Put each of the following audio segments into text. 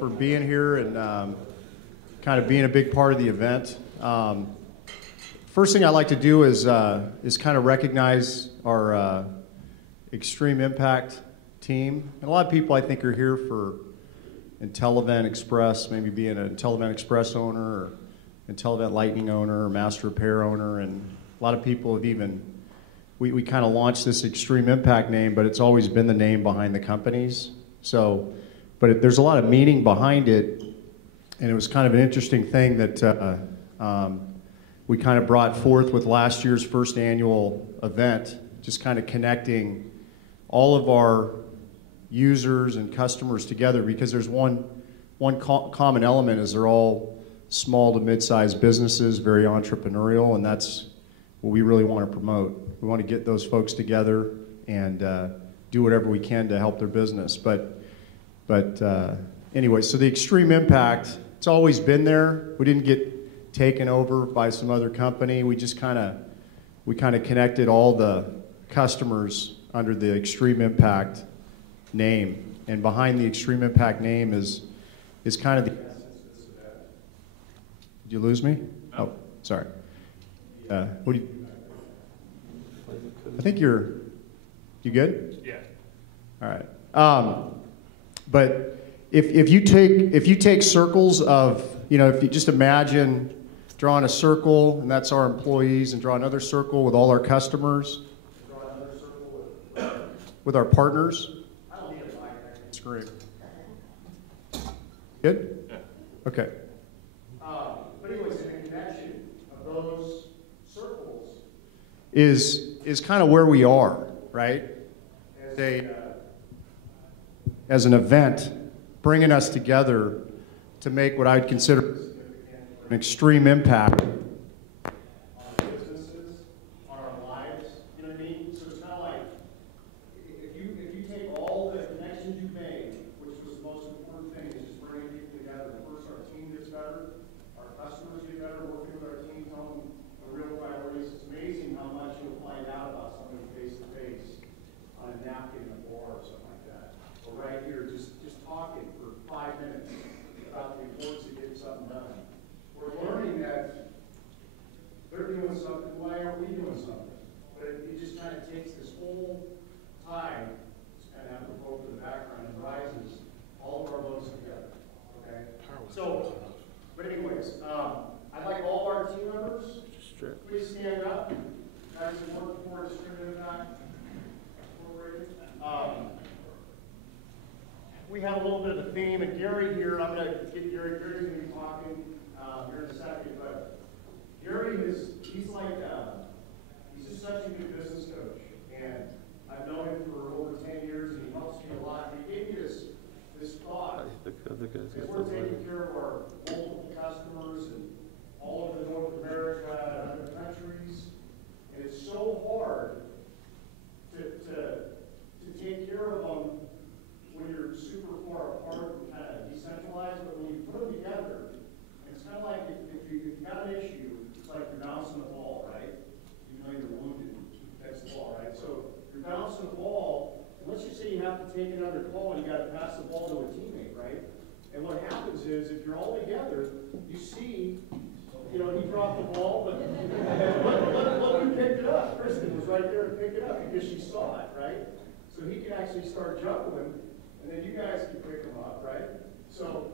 for being here and kind of being a big part of the event. First thing I'd like to do is kind of recognize our Extreme Impact team. And a lot of people I think are here for IntelliEvent Express, maybe being an IntelliEvent Express owner or IntelliEvent Lightning owner or Master Repair owner, and a lot of people have even, we kind of launched this Extreme Impact name, but it's always been the name behind the companies. So, but there's a lot of meaning behind it, and it was kind of an interesting thing that we kind of brought forth with last year's first annual event, just kind of connecting all of our users and customers together, because there's one common element is they're all small to mid-sized businesses, very entrepreneurial, and that's what we really want to promote. We want to get those folks together and do whatever we can to help their business. But anyway, so the Extreme Impact, it's always been there. We didn't get taken over by some other company. We just kind of connected all the customers under the Extreme Impact name. And behind the Extreme Impact name is kind of the essence of this event. Did you lose me? No. Oh, sorry. What do you? I think you good? Yeah. All right. But if you take circles of, if you just imagine drawing a circle, and that's our employees, and draw another circle with all our customers, draw another circle with our partners. I don't need a mic, I can scream. Good? Yeah. Okay. But anyways, the connection of those circles is kind of where we are, right? As an event, bringing us together to make what I'd consider an extreme impact on businesses, on our lives. You know what I mean? So it's kind of like if you take all the connections you've made, which was the most important thing, is just bringing people together. First, our team gets better, our customers get better, working with our team, telling them the real priorities. It's amazing how much you'll find out about somebody face to face on a napkin in a bar or something like that. Or right here, just talking for 5 minutes about the importance of getting something done. We're learning that they're doing something, why aren't we doing something? But it just kind of takes this whole tide, just kind of apropos for the background, and rises all of our boats together. Okay? So, but anyways, I'd like all of our team members, please stand up. Guys who work for Extreme Impact Incorporated. We have a little bit of a theme, and Gary here, I'm going to get Gary. Gary's going to be talking here in a second, but Gary he's just such a good business coach, and I've known him for over 10 years, and he helps me a lot. And he gave me this thought, as we're taking care of our multiple customers and all over North America and other countries, and it's so hard to take care of them when you're super far apart and kind of decentralized, but when you put them together, it's kind of like if you've got an issue, it's like you're bouncing a ball, right? You know you're wounded, that's the ball, right? So you're bouncing a ball, and let's just say you have to take another call and you got to pass the ball to a teammate, right? And what happens is, if you're all together, you see, he dropped the ball, but look who picked it up. Kristen was right there to pick it up because she saw it, right? So he can actually start juggling, and then you guys can pick them up, right? So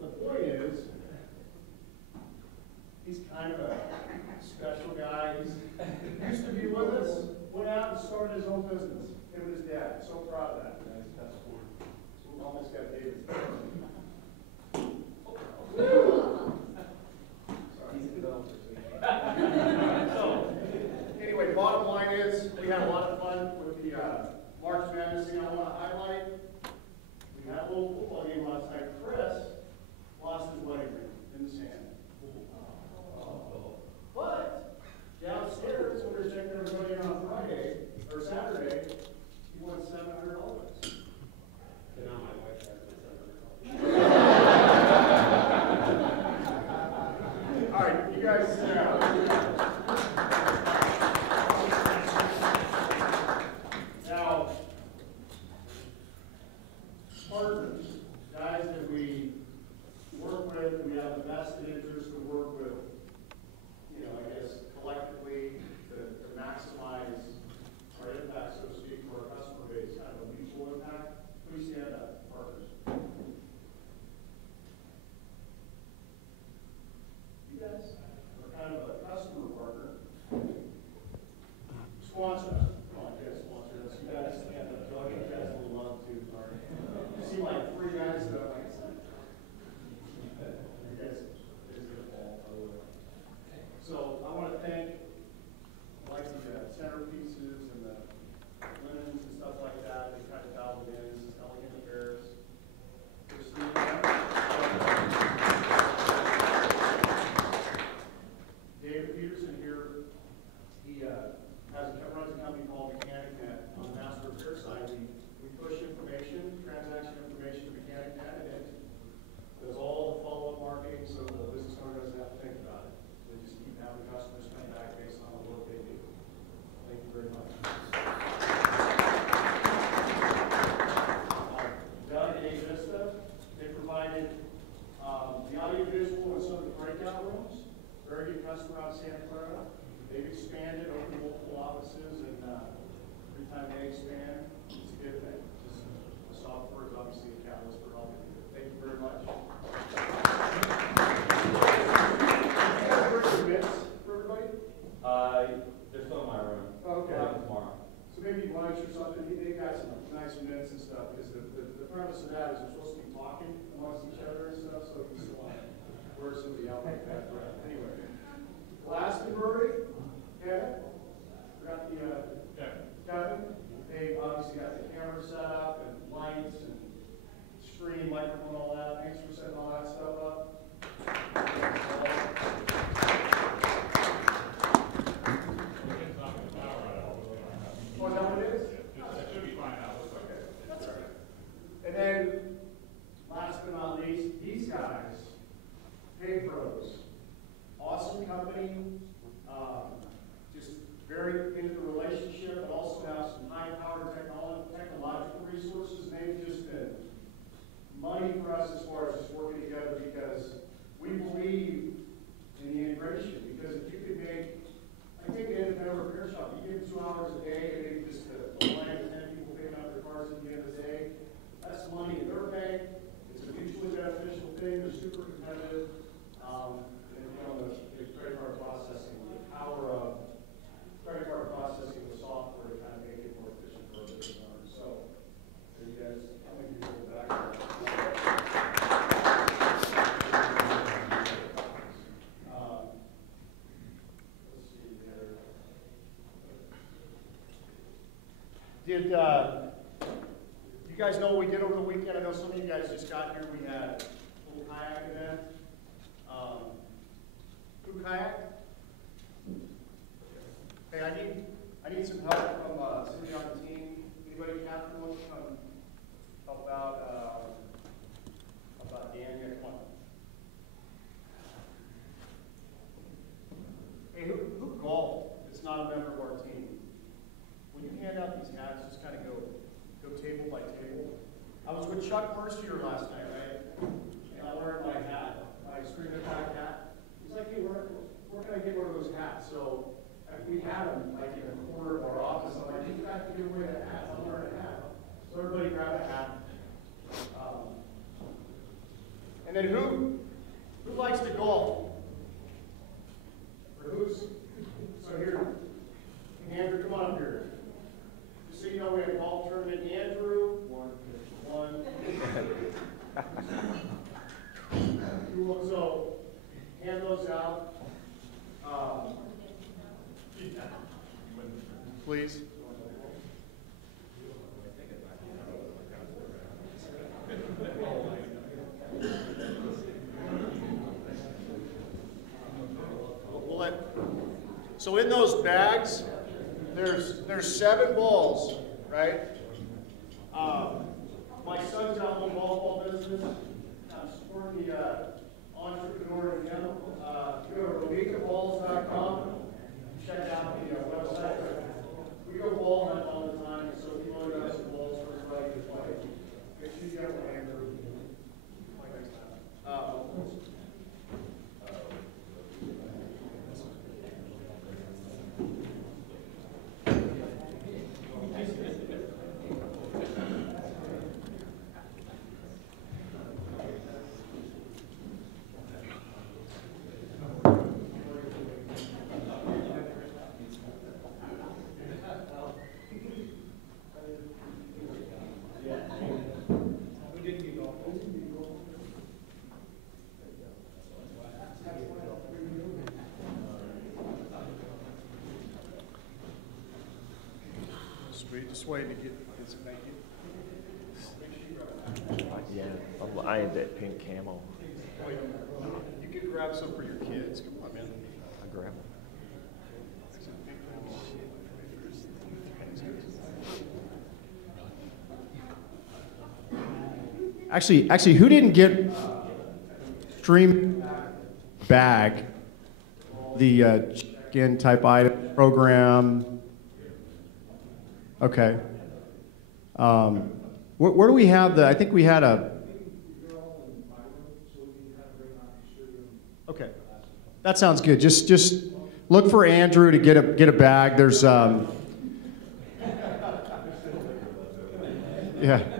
the point is, he's kind of a special guy. He used to be with us, went out and started his own business. Him and his dad. So proud of that. That's cool. So we almost got David's So, anyway, bottom line is, we had a lot of fun with the March Madness thing. I want to highlight, we had a little football game last night. Chris lost his wedding ring in the sand. But downstairs, when we were checking everybody in on Friday, or Saturday, he won $700. And now my wife has very good customer out of Santa Clara. They've expanded, opened multiple offices, and every time they expand, it's a good thing. Just the software is obviously a catalyst for helping. Thank you very much. For everybody? They're still in my room. Okay. Tomorrow. So maybe lunch or something. They've got some nice minutes and stuff, because the premise of that is we're supposed to be talking amongst each other and stuff, so if you still want to word somebody out like that. Anyway. Last converting, Kevin. Forgot the Kevin. They obviously got the camera set up and lights and screen, microphone, all that. Thanks for setting all that stuff up. Oh, is that what it is? It should be fine now. Okay. That's all right. And then, last but not least, these guys, Pay Pros. Awesome company. Just very into the relationship, but also have some high-powered technological resources. They've just been money for us as far as just working together, because we believe in the integration. Because if you could make, I take an independent repair shop, you give them 2 hours a day, and they just the line of 10 people picking up their cars at the end of the day. That's money in their bank. It's a mutually beneficial thing. They're super competitive. And you know, the credit card processing, the power of credit card processing with software to kind of make it more efficient for our business owners. So, there you guys, I'm going to give you a back. Let's see there. Did you guys know what we did over the weekend? I know some of you guys just got here. We had a little kayak event. Who kayak? Hey, I need some help from somebody on the team. Anybody, Captain, wants to come help out? About Dan here? Come on. Hey, who golfed? It's not a member of our team. When you hand out these hats, just kind of go table by table. I was with Chuck Mercier last night, right? And I wearing my hat, my Extreme Impact hat. He's like, hey, where can I get one of those hats? So we had them like in the corner of our office. I'm like, you got to give away that hat. I'm wearing a hat. So everybody grab a hat. And then who likes to golf? Or so here, Andrew, come on up here. Just so you know, we have a golf tournament. Andrew, one. So hand those out. Please. So in those bags, there's 7 balls, right? My son's got a little golf ball business. I'm supporting the entrepreneur in him. Go to RomekaBalls.com. Check out the website. We go ball hunt all the time, so if you want to have some balls for everybody to play, make sure you have one, Andrew. Next time. Just waiting to get some thank you. Yeah, I had that pink camo. Oh, you can grab some for your kids. Come on, man. I grab them. Actually, who didn't get stream bag, the check-in type item program? Okay. Where do we have the? I think we had a. Okay. That sounds good. Just look for Andrew to get a bag. There's yeah,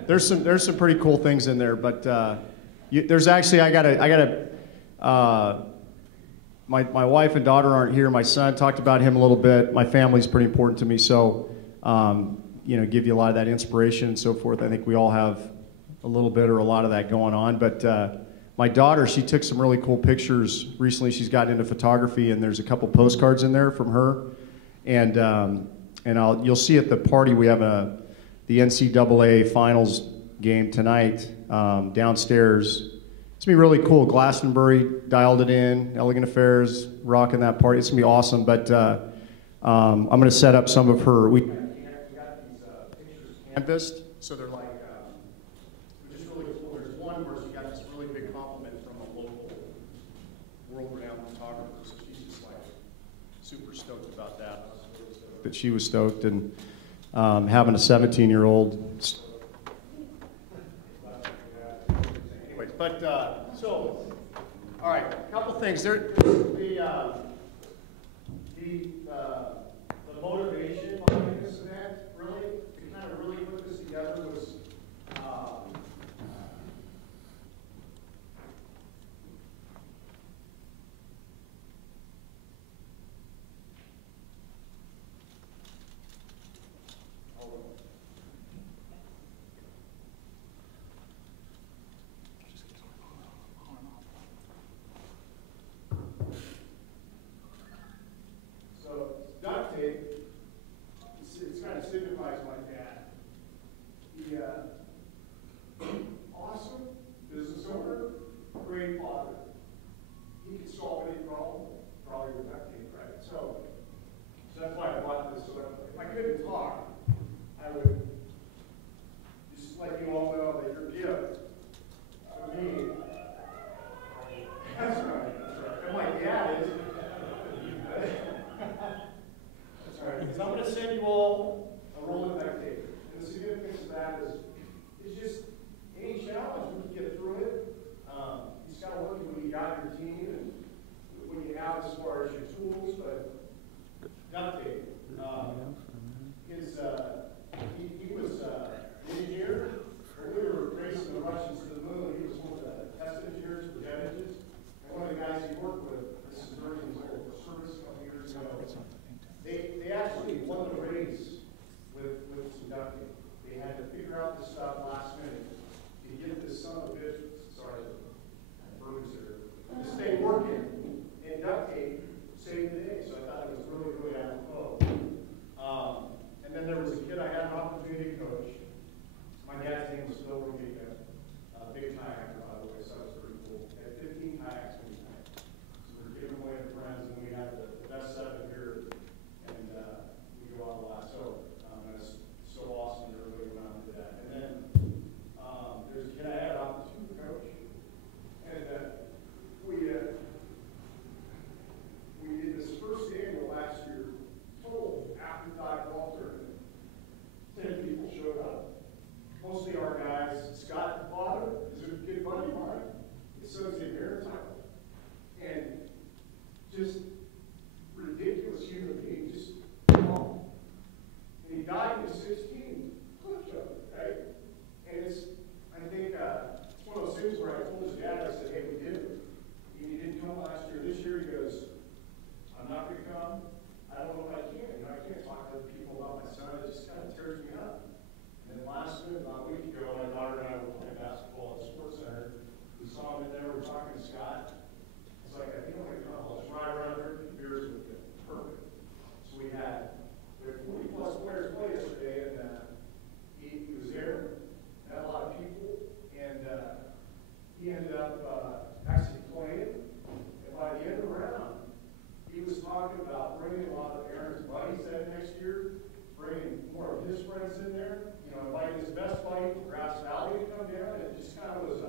there's some pretty cool things in there, but there's actually my wife and daughter aren't here. My son, talked about him a little bit. My family's pretty important to me, so give you a lot of that inspiration and so forth. I think we all have a little bit or a lot of that going on, but my daughter, she took some really cool pictures recently. She's gotten into photography, and there's a couple postcards in there from her. And you'll see at the party we have the NCAA finals game tonight downstairs. It's gonna be really cool. Glastonbury dialed it in. Elegant Affairs rocking that party. It's gonna be awesome. But I'm gonna set up some of her. We got these pictures canvassed, so they're like. Just really cool. There's one where she got this really big compliment from a local world-renowned photographer, so she's just like super stoked about that. That she was stoked, and having a 17-year-old. Anyways, but so, all right, a couple things. The motivation behind this event, really, to kind of really put this together was. Duct tape, it kind of signifies my dad. The awesome business owner, great father. He could solve any problem, probably with duct tape, right? So that's why I bought this. So if I couldn't talk, I would just let you all know that your gift to me. That's right. And my dad is. Because I'm going to send you all a roll of duct tape. And the significance of that is, it's just any challenge, we can get through it. You just got to look at what you got in your team and what you have as far as your tools. But duct tape, he was an engineer. When we were racing the Russians to the moon, he was one of the test engineers for jet engines. And one of the guys he worked with, this is during his old service a couple years ago. They actually won the race with some duct tape. They had to figure out this stuff last minute to get this son of a bitch, sorry, burns here, to stay working, and duct tape saved the day. So I thought it was really, really apropos. And then there was a kid I had an opportunity to coach. My dad's name was Phil Romeka, big kayaker, by the way, so that was pretty cool. He had 15 kayaks when he kayaked. So we were giving away to friends, and we had the best 7 here. And we go out a lot, so that's so awesome that everybody went out and did that. And then there's a kid I had an opportunity to coach, and we did this first annual last year, total afterthought golf tournament. 10 people showed up, mostly our guys. Scott, the father, is a good buddy of mine. His son's a maritime, and just ridiculous human being, just calm. And he died when he was 16, right? And I think it's one of those things where I told his dad, I said, hey, we did it. He didn't come last year. This year he goes, I'm not going to come. I don't know if I can. I can't talk to other people about my son. It just kind of tears me up. And then last minute, about a week ago, my daughter and I were playing basketball at the sports center. We saw him in there. We were talking to Scott. It's like, I think I'm going to come. I'll just ride around there and beers with him. Perfect. So we had 40 plus players play yesterday, and he was there, had a lot of people, and he ended up actually playing. And by the end of the round, he was talking about bringing a lot of Aaron's buddies in next year, bringing more of his friends in there, inviting his best buddy from Grass Valley to come down, and it just kind of was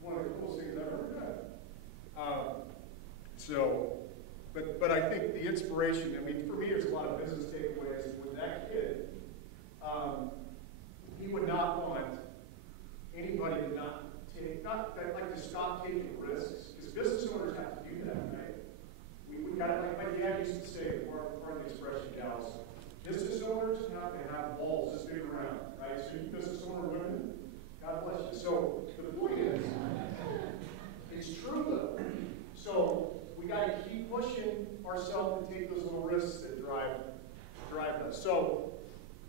one of the coolest things I've ever done. But I think the inspiration, I mean, for me, there's a lot of business takeaways. With that kid, he would not want anybody to not like to stop taking risks, because business owners have to do into that, right? We got it, like my dad used to say, pardon the expression, gals, business owners have to have balls this big around, right? So you business owner women, God bless you. So the point is, it's true though. So we got to keep pushing ourselves and take those little risks that drive us. So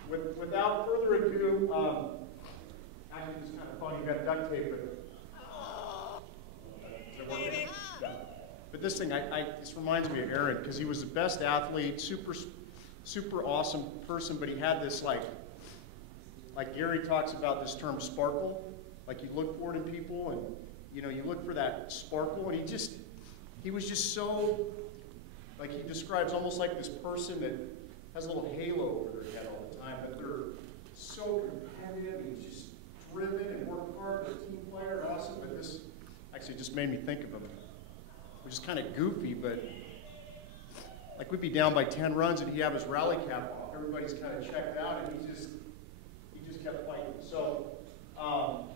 without further ado, actually it's kind of funny, you got duct tape, but is it working? Yeah. But this thing, this reminds me of Aaron, because he was the best athlete, super awesome person, but he had this like Gary talks about this term sparkle, like you look for it in people, and you look for that sparkle, and he was just so, like he describes almost like this person that has a little halo over their head all the time, but they're so competitive and just driven and work hard, they're a team player, awesome, but this actually just made me think of him, which is kind of goofy, but like we'd be down by 10 runs and he'd have his rally cap off. Everybody's kind of checked out and he just kept fighting. So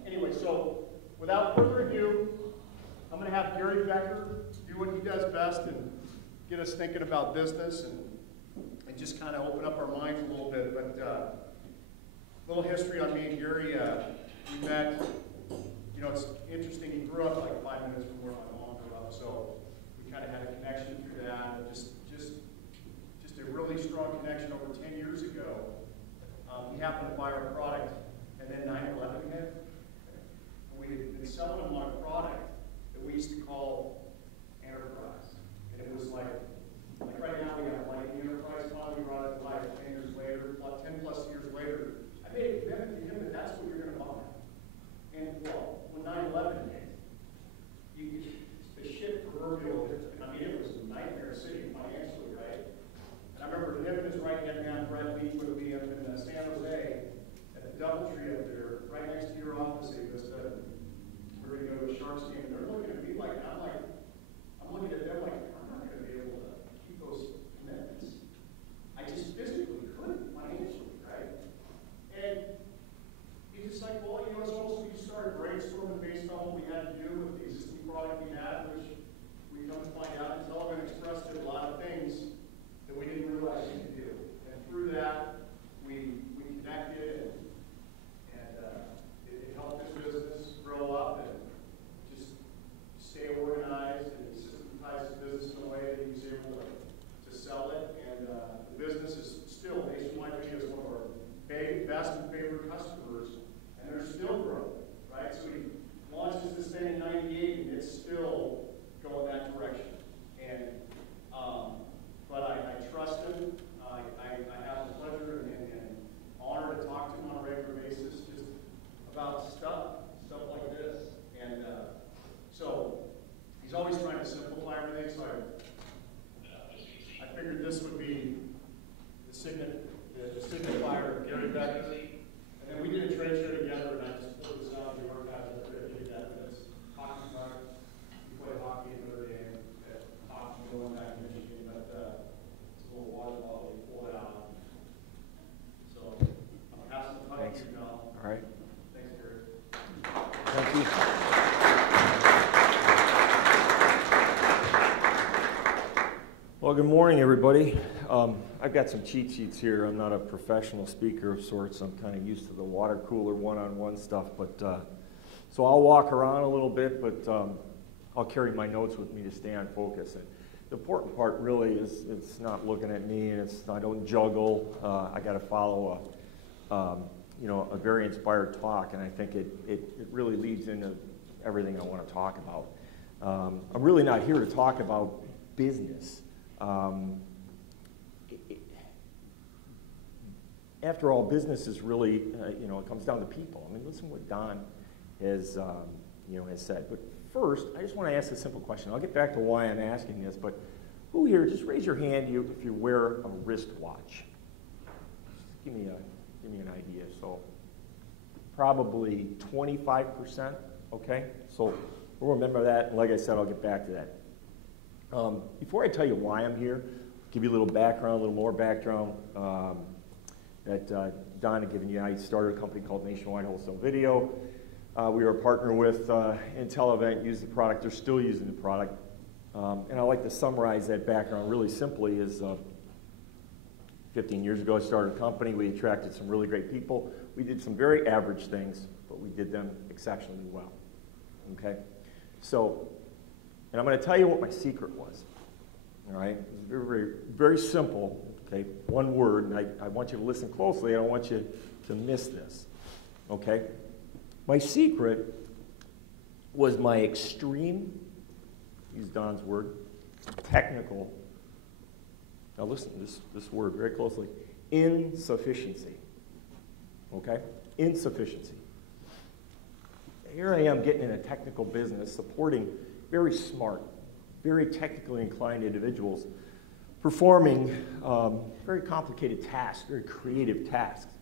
anyway, so without further ado, I'm going to have Gary Becker do what he does best and get us thinking about business and just kind of open up our minds a little bit. But a little history on me and Gary. We met, it's interesting, he grew up like 5 minutes from where my mom grew up, so we kind of had a connection through that. Just a really strong connection over 10 years ago. We happened to buy our product, and then 9/11 hit. We had been selling him on a product that we used to call Enterprise. And it was like right now we have Lightning Enterprise, finally brought it to life 10 years later, 10 plus years later. I made a commitment to him that that's what you're going to buy. And well, when 9/11 hit, the shit proverbial, I mean, it was a nightmare city financially, right? And I remember him and his right-hand man, Brett Beach, would be up in San Jose at the DoubleTree up there, right next to your office. We're going to go to a Sharks game, and they're looking at me like, I'm looking at them like, I'm not going to be able to keep those commitments. I just physically couldn't financially, right? And he's just like, well, it's almost like you started brainstorming based on what we had to do with the existing product we had, which we come to find out IntelliEvent Express did a lot of things that we didn't realize we could do. And through that, we connected, and it helped this business grow up and just stay organized and systematize the business in a way that he was able to sell it. And the business is still, Nationwide Video is one of our best and favorite customers, and they're still growing, right? So he launches this thing in '98, and it's still going that direction. And but I trust him. I have the pleasure and honor to talk to him on a regular basis just about stuff like this. And so he's always trying to simplify everything. So I figured this would be the signifier of Gary Becker. And then we did a trade show together, and I just pulled this out of the archives. I did that. It's hockey card. We played hockey in Notre Dame. Hockey going back in Michigan, but it's a little water bottle. We pull it out. So I'm passing the mic to you now. All right. Thanks, Gary. Thank you. Well, good morning, everybody. I've got some cheat sheets here. I'm not a professional speaker of sorts. I'm kind of used to the water cooler one-on-one stuff, but so I'll walk around a little bit, but I'll carry my notes with me to stay on focus. And the important part really is it's not looking at me, and I don't juggle. I got to follow a very inspired talk, and I think it really leads into everything I want to talk about. I'm really not here to talk about business. After all, business is really, it comes down to people. I mean, listen to what Don has said. But first, I just want to ask a simple question. I'll get back to why I'm asking this, but who here, just raise your hand if you wear a wristwatch. Just give me an idea. So probably 25%, okay? So we'll remember that, and like I said, I'll get back to that. Before I tell you why I'm here, give you a little background, a little more background that Don had given you. I started a company called Nationwide Wholesale Video. We were a partner with IntelliEvent, used the product. They're still using the product. And I like to summarize that background really simply is 15 years ago I started a company. We attracted some really great people. We did some very average things, but we did them exceptionally well. Okay? So, and I'm going to tell you what my secret was. All right? It's very, very, very simple. Okay? One word, and I want you to listen closely. I don't want you to miss this. Okay? My secret was my extreme, use Don's word, technical, now listen to this word very closely, insufficiency. Okay? Insufficiency. Here I am getting in a technical business, supporting very smart, very technically inclined individuals, performing very complicated tasks, very creative tasks.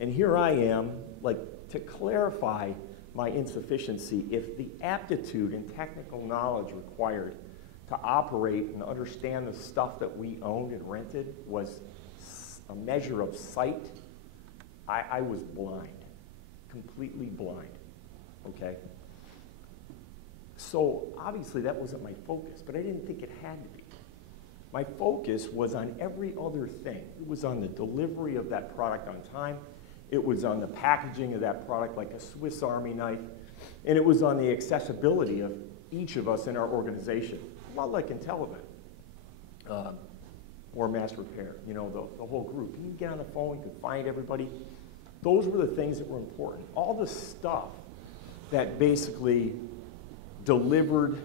And here I am, like, to clarify my insufficiency, if the aptitude and technical knowledge required to operate and understand the stuff that we owned and rented was a measure of sight, I was blind, completely blind, okay? So obviously that wasn't my focus, but I didn't think it had to be. My focus was on every other thing. It was on the delivery of that product on time. It was on the packaging of that product like a Swiss Army knife. And it was on the accessibility of each of us in our organization. A lot like IntelliEvent or Mass Repair, you know, the whole group. You can get on the phone, you can find everybody. Those were the things that were important. All the stuff that basically delivered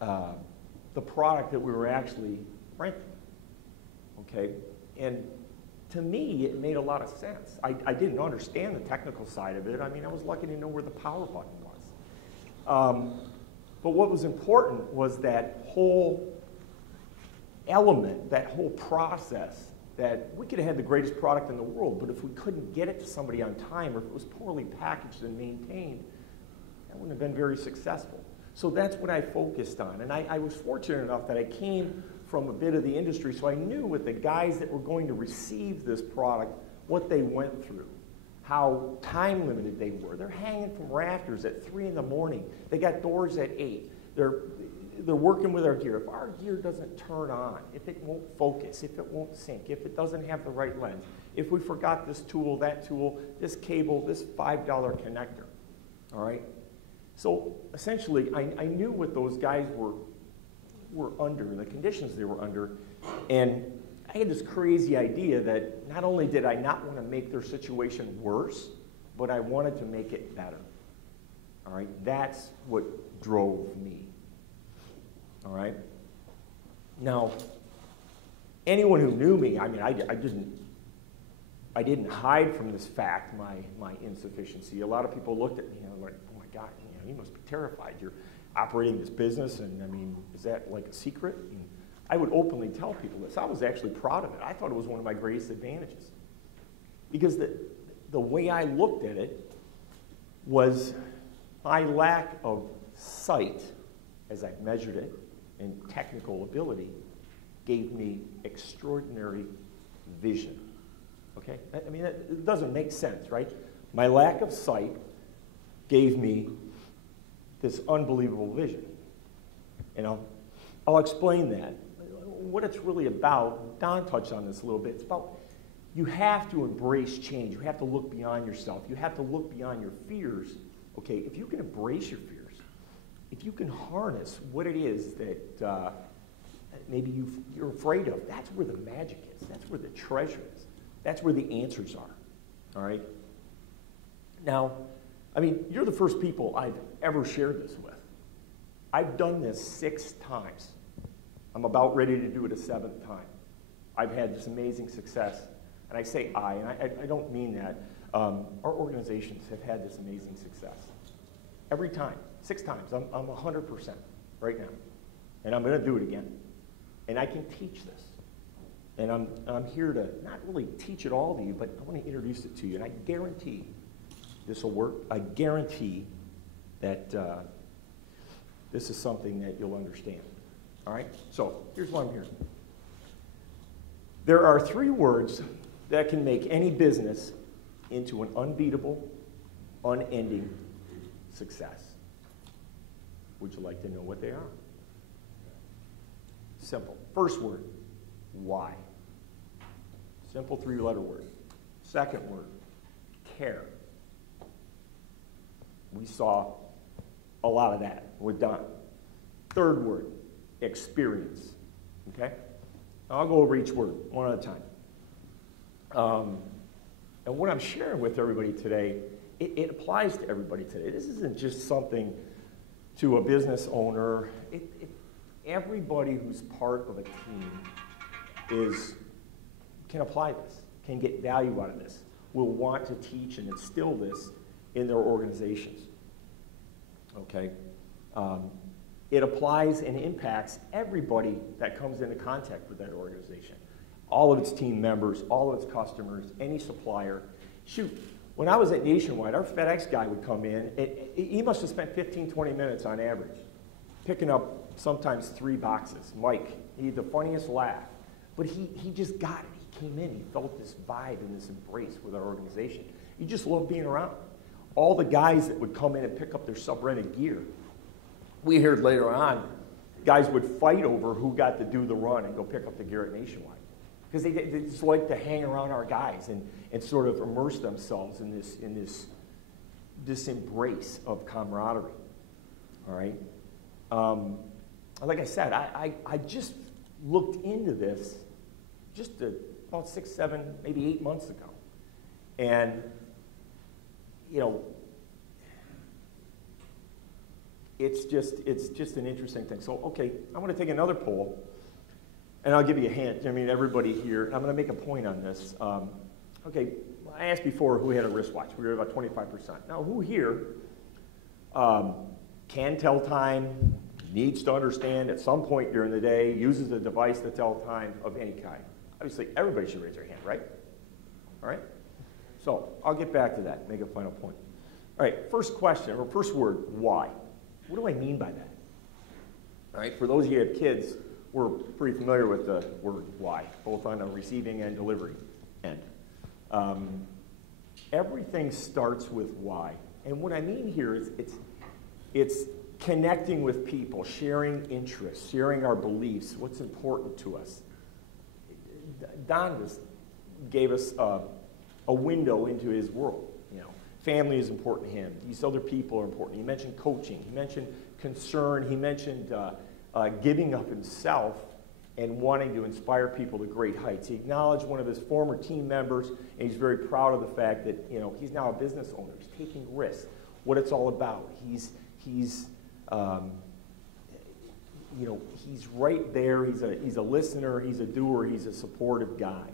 the product that we were actually renting, okay? And to me, it made a lot of sense. I didn't understand the technical side of it. I mean, I was lucky to know where the power button was. But what was important was that whole element, that whole process, that we could have had the greatest product in the world, but if we couldn't get it to somebody on time, or if it was poorly packaged and maintained, that wouldn't have been very successful. So that's what I focused on. And I was fortunate enough that I came from a bit of the industry, so I knew with the guys that were going to receive this product, what they went through, how time limited they were. They're hanging from rafters at 3 in the morning. They got doors at 8. They're working with our gear. If our gear doesn't turn on, if it won't focus, if it won't sync, if it doesn't have the right lens, if we forgot this tool, that tool, this cable, this $5 connector, all right? So essentially, I knew what those guys were under, the conditions they were under, and I had this crazy idea that not only did I not want to make their situation worse, but I wanted to make it better. All right? That's what drove me. All right? Now, anyone who knew me, I mean, I didn't hide from this fact, my insufficiency. A lot of people looked at me and were like, oh my God, you know, you must be terrified. You're operating this business, and I mean, is that like a secret? And I would openly tell people this. I was actually proud of it. I thought it was one of my greatest advantages. Because the way I looked at it was my lack of sight, as I measured it, and technical ability, gave me extraordinary vision. Okay? I mean, it doesn't make sense, right? My lack of sight gave me this unbelievable vision. You know, I'll explain that. What it's really about, Don touched on this a little bit, it's about you have to embrace change. You have to look beyond yourself. You have to look beyond your fears. Okay, if you can embrace your fears, if you can harness what it is that maybe you're afraid of, that's where the magic is. That's where the treasure is. That's where the answers are. All right? Now, I mean, you're the first people I've ever shared this with. I've done this 6 times. I'm about ready to do it a 7th time. I've had this amazing success. And I say and I don't mean that. Our organizations have had this amazing success. Every time, 6 times, I'm 100% right now. And I'm going to do it again. And I can teach this. And I'm here to not really teach it all to you, but I want to introduce it to you. And I guarantee this will work. I guarantee that this is something that you'll understand. All right? So here's what I'm hearing. There are 3 words that can make any business into an unbeatable, unending success. Would you like to know what they are? Simple. First word, why. Simple 3-letter word. Second word, care. We saw a lot of that with Don. Third word, experience. Okay? I'll go over each word one at a time. And what I'm sharing with everybody today, it applies to everybody today. This isn't just something to a business owner. Everybody who's part of a team can apply this, can get value out of this, will want to teach and instill this in their organizations. Okay? It applies and impacts everybody that comes into contact with that organization. All of its team members, all of its customers, any supplier. Shoot, when I was at Nationwide, our FedEx guy would come in. He must have spent 15, 20 minutes on average, picking up sometimes 3 boxes. Mike, he had the funniest laugh. But he just got it. He came in, he felt this vibe and this embrace with our organization. He just loved being around. All the guys that would come in and pick up their sub-rented gear, we heard later on, guys would fight over who got to do the run and go pick up the gear at Nationwide. Because they just like to hang around our guys and sort of immerse themselves in this embrace of camaraderie. All right? Like I said, I just looked into this just about 6, 7, maybe 8 months ago. And, you know, it's just an interesting thing. So, okay, I'm going to take another poll, and I'll give you a hint. I mean, everybody here, and I'm going to make a point on this. Okay, I asked before who had a wristwatch. We were about 25%. Now, who here can tell time, needs to understand at some point during the day, uses a device to tell time of any kind? Obviously, everybody should raise their hand, right? All right? So, I'll get back to that, make a final point. All right, first question, or first word, why? What do I mean by that? All right, for those of you who have kids, we're pretty familiar with the word why, both on the receiving and delivery end. Everything starts with why. And what I mean here is it's connecting with people, sharing interests, sharing our beliefs, what's important to us. Don just gave us a window into his world. You know, family is important to him. These other people are important. He mentioned coaching. He mentioned concern. He mentioned giving up himself and wanting to inspire people to great heights. He acknowledged one of his former team members, and he's very proud of the fact that, you know, he's now a business owner. He's taking risks, what it's all about. He's you know, he's right there. He's a listener. He's a doer. He's a supportive guy.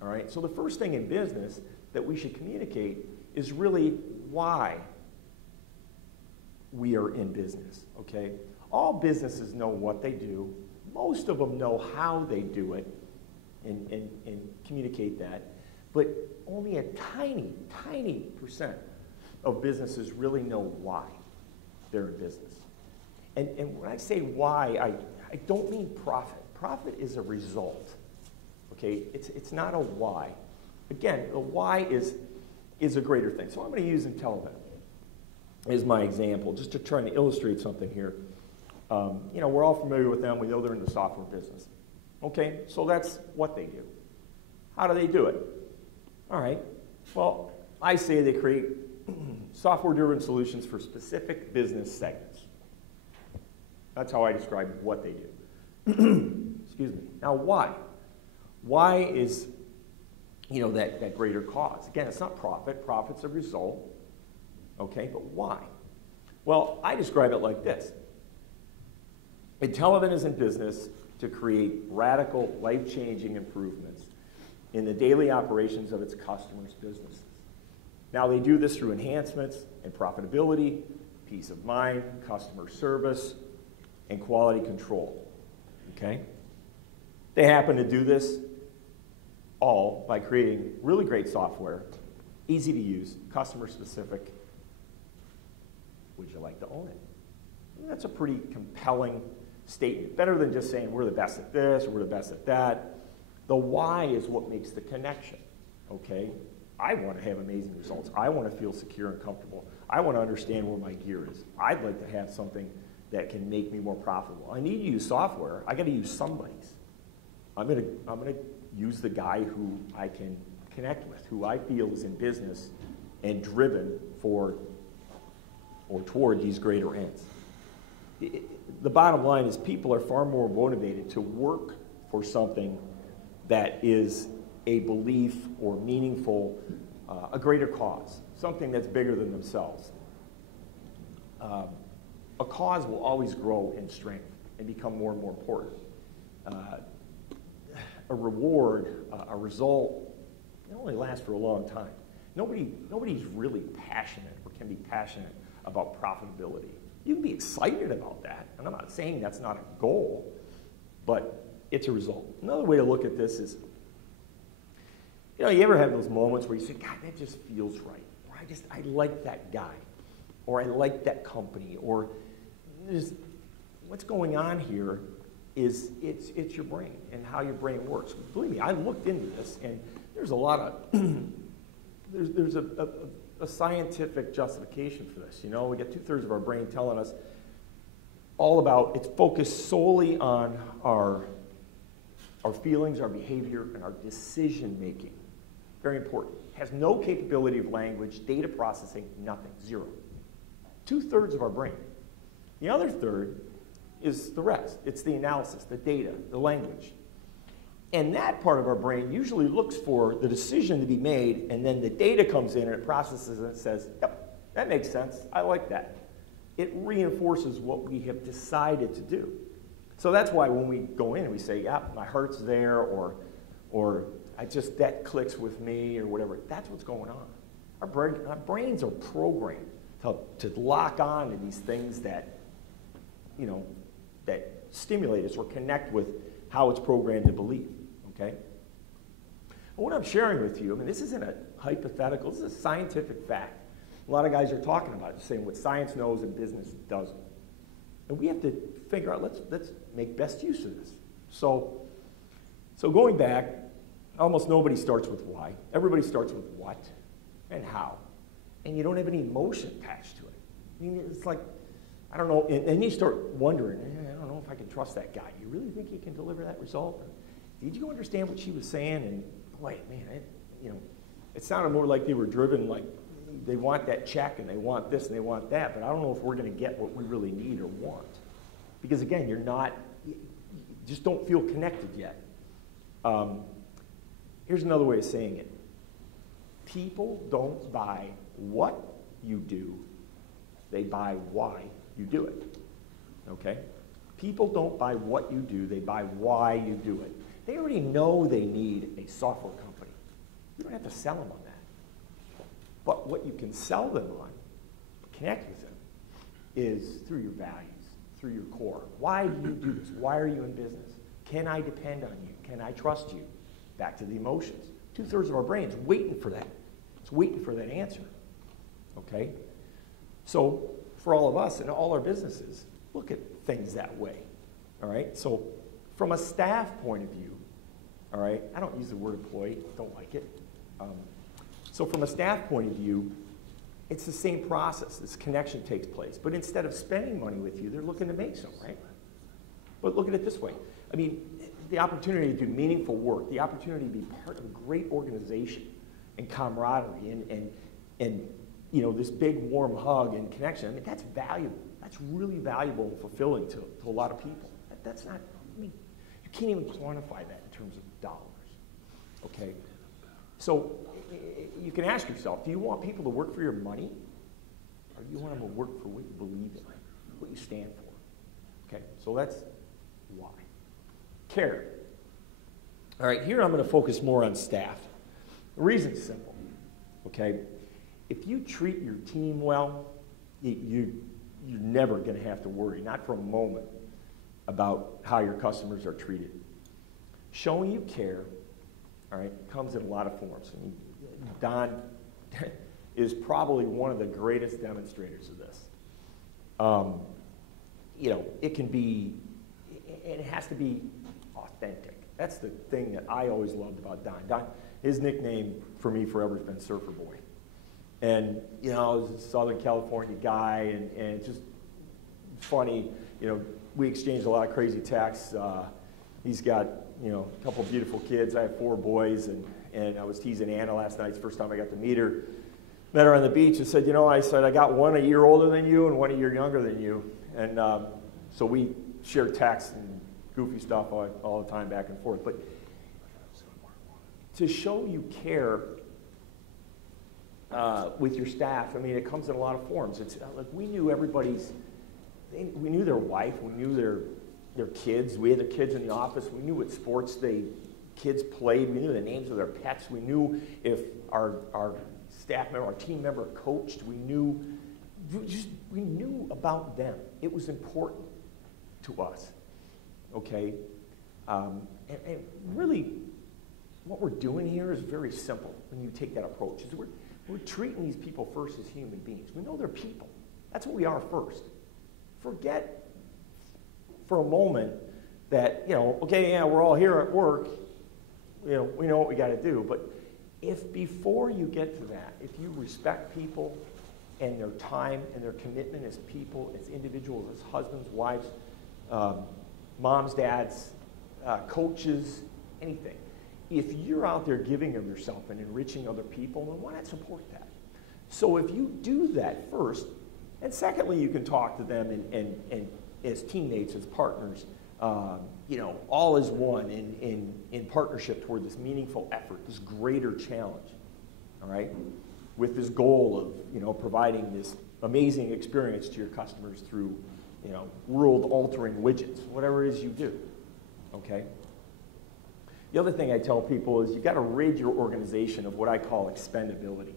All right. So the first thing in business that we should communicate is really why we are in business. Okay. All businesses know what they do. Most of them know how they do it and communicate that. But only a tiny, tiny percent of businesses really know why they're in business. And when I say why, I don't mean profit. Profit is a result. Okay? It's not a why. Again, the why is a greater thing. So I'm going to use IntelliEvent as my example, just to try to illustrate something here. You know, we're all familiar with them. We know they're in the software business. Okay, so that's what they do. How do they do it? All right, well, I say they create software-driven solutions for specific business segments. That's how I describe what they do. Excuse me. Now, why? Why is, you know, that greater cause? Again, it's not profit. Profit's a result. Okay, but why? Well, I describe it like this. IntelliEvent is in business to create radical, life-changing improvements in the daily operations of its customers' businesses. Now, they do this through enhancements in profitability, peace of mind, customer service, and quality control. Okay? They happen to do this all by creating really great software, easy to use, customer-specific. Would you like to own it? That's a pretty compelling statement. Better than just saying we're the best at this or we're the best at that. The why is what makes the connection. Okay? I want to have amazing results. I want to feel secure and comfortable. I want to understand where my gear is. I'd like to have something that can make me more profitable. I need to use software. I got to use somebody's. I'm gonna use the guy who I can connect with, who I feel is in business and driven for or toward these greater ends. The bottom line is people are far more motivated to work for something that is a belief or meaningful, a greater cause, something that's bigger than themselves. A cause will always grow in strength and become more and more important. A reward, a result, it only lasts for a long time. Nobody's really passionate or can be passionate about profitability. You can be excited about that, and I'm not saying that's not a goal, but it's a result. Another way to look at this is, you ever have those moments where you say, God, that just feels right, or I like that guy, or I like that company, or what's going on here is it's your brain and how your brain works. Believe me, I looked into this, and there's a lot of, there's a scientific justification for this. We get 2/3 of our brain telling us all about, it's focused solely on our feelings, our behavior, and our decision making. Very important. Has no capability of language, data processing, nothing, zero. 2/3 of our brain. The other third is the rest. It's the analysis, the data, the language. And that part of our brain usually looks for the decision to be made, and then the data comes in and it processes and it says, yep, that makes sense. I like that. It reinforces what we have decided to do. So that's why when we go in and we say, yeah, my heart's there, or that clicks with me, or whatever, that's what's going on. Our brains are programmed to lock on to these things that, that stimulate us or connect with how it's programmed to believe. Okay? But what I'm sharing with you, this isn't a hypothetical, this is a scientific fact. A lot of guys are talking about it, saying what science knows and business doesn't. And we have to figure out, let's make best use of this. So going back, almost nobody starts with why. Everybody starts with what and how. And you don't have any emotion attached to it. It's like, I don't know, and you start wondering, I don't know if I can trust that guy. You really think he can deliver that result? Did you understand what she was saying? And wait, man, it sounded more like they were driven, like they want that check and they want this and they want that, but I don't know if we're going to get what we really need or want. Because again, you just don't feel connected yet. Here's another way of saying it. People don't buy what you do, they buy why you do it. Okay? People don't buy what you do, they buy why you do it. They already know they need a software company. You don't have to sell them on that. But what you can sell them on, connect with them, is through your values, through your core. Why do you do this? Why are you in business? Can I depend on you? Can I trust you? Back to the emotions. 2/3 of our brain's waiting for that. It's waiting for that answer. Okay? So for all of us and all our businesses, look at things that way. All right? So from a staff point of view, all right, I don't use the word employee, don't like it. So from a staff point of view, it's the same process. This connection takes place. But instead of spending money with you, they're looking to make some, right? But look at it this way. The opportunity to do meaningful work, the opportunity to be part of a great organization and camaraderie and this big warm hug and connection, that's valuable. That's really valuable and fulfilling to a lot of people. That's not, you can't even quantify that in terms of dollars, okay? So you can ask yourself, do you want people to work for your money? Or do you want them to work for what you believe in, what you stand for? Okay, so that's why. Care. All right, here I'm going to focus more on staff. The reason's simple, okay? If you treat your team well, you're never going to have to worry, not for a moment, about how your customers are treated. Showing you care, all right, comes in a lot of forms. Don is probably one of the greatest demonstrators of this. It can be, and it has to be authentic. That's the thing that I always loved about Don. Don, his nickname for me forever has been Surfer Boy. And, he's a Southern California guy, and it's just funny. you know, we exchanged a lot of crazy texts. He's got, you know, a couple beautiful kids. I have 4 boys, and I was teasing Anna last night. It's the first time I got to meet her. Met her on the beach and said, you know, I got one a year older than you and one a year younger than you. And so we share texts and goofy stuff all the time back and forth. But to show you care with your staff, I mean, it comes in a lot of forms. It's like we knew we knew their wife, we knew their kids. We had their kids in the office. We knew what sports kids played. We knew the names of their pets. We knew if our staff member, our team member coached. We knew about them. It was important to us, okay? And really, what we're doing here is very simple when you take that approach. Is we're treating these people first as human beings. We know they're people. That's what we are first. Forget for a moment that, you know, okay, yeah, we're all here at work. You know, we know what we got to do. But if before you get to that, if you respect people and their time and their commitment as people, as individuals, as husbands, wives, moms, dads, coaches, anything, if you're out there giving of yourself and enriching other people, then why not support that? So if you do that first, and secondly, you can talk to them and as teammates, as partners, you know, all as one in partnership toward this meaningful effort, this greater challenge, all right, with this goal of, you know, providing this amazing experience to your customers through, you know, world-altering widgets, whatever it is you do, okay? The other thing I tell people is you've got to rid your organization of what I call expendability.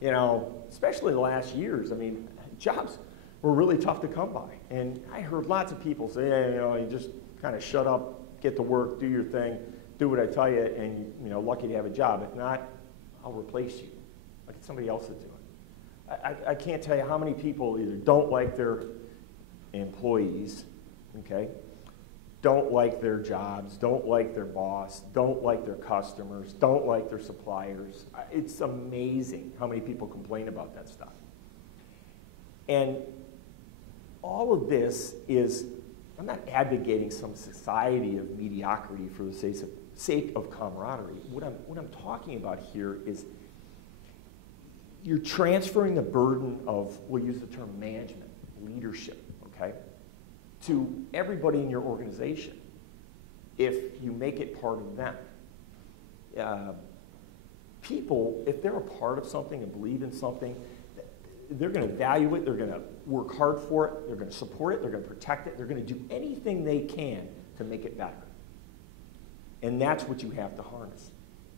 You know, especially the last years, I mean, jobs were really tough to come by. And I heard lots of people say, hey, you know, you just kind of shut up, get to work, do your thing, do what I tell you, and, you know, lucky to have a job. If not, I'll replace you. I'll get somebody else to do it. I can't tell you how many people either don't like their employees, okay, don't like their jobs, don't like their boss, don't like their customers, don't like their suppliers. It's amazing how many people complain about that stuff. And all of this is, I'm not advocating some society of mediocrity for the sake of camaraderie. What I'm talking about here is you're transferring the burden of, we'll use the term management, leadership, okay, to everybody in your organization if you make it part of them. People, if they're a part of something and believe in something, they're going to value it, they're going to work hard for it, they're going to support it, they're going to protect it, they're going to do anything they can to make it better. And that's what you have to harness,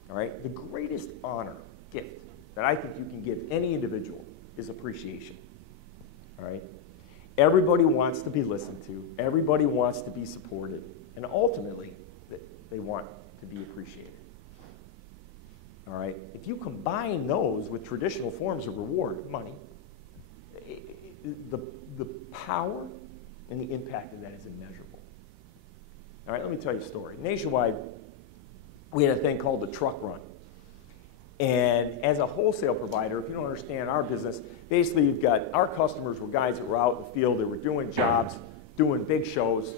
all right? The greatest honor, gift, that I think you can give any individual is appreciation, all right? Everybody wants to be listened to, everybody wants to be supported, and ultimately, they want to be appreciated. All right? If you combine those with traditional forms of reward, money, the power and the impact of that is immeasurable. All right, let me tell you a story. Nationwide, we had a thing called the truck run. And as a wholesale provider, if you don't understand our business, basically you've got our customers were guys that were out in the field, they were doing jobs, doing big shows,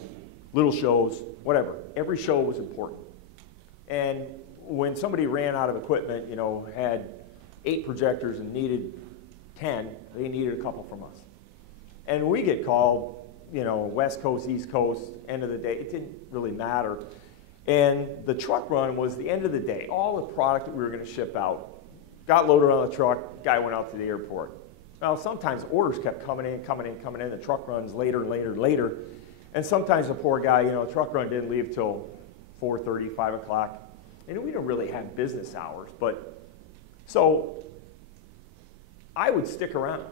little shows, whatever. Every show was important. And when somebody ran out of equipment, you know, had 8 projectors and needed 10, they needed a couple from us. And we get called, you know, West Coast, East Coast, end of the day. It didn't really matter. And the truck run was the end of the day. All the product that we were going to ship out got loaded on the truck, guy went out to the airport. Well, sometimes orders kept coming in, the truck runs later and later and later. And sometimes the poor guy, you know, the truck run didn't leave till 4:30, 5 o'clock. And we don't really have business hours, but so I would stick around.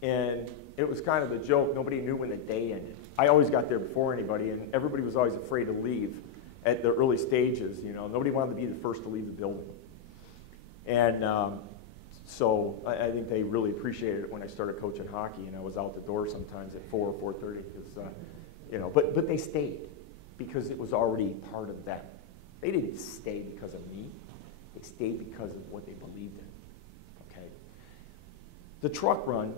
And it was kind of the joke, nobody knew when the day ended. I always got there before anybody, and everybody was always afraid to leave at the early stages, you know. Nobody wanted to be the first to leave the building. And so I think they really appreciated it when I started coaching hockey, and I was out the door sometimes at 4 or 4:30, because, you know, but they stayed because it was already part of them. They didn't stay because of me. They stayed because of what they believed in, okay? The truck run,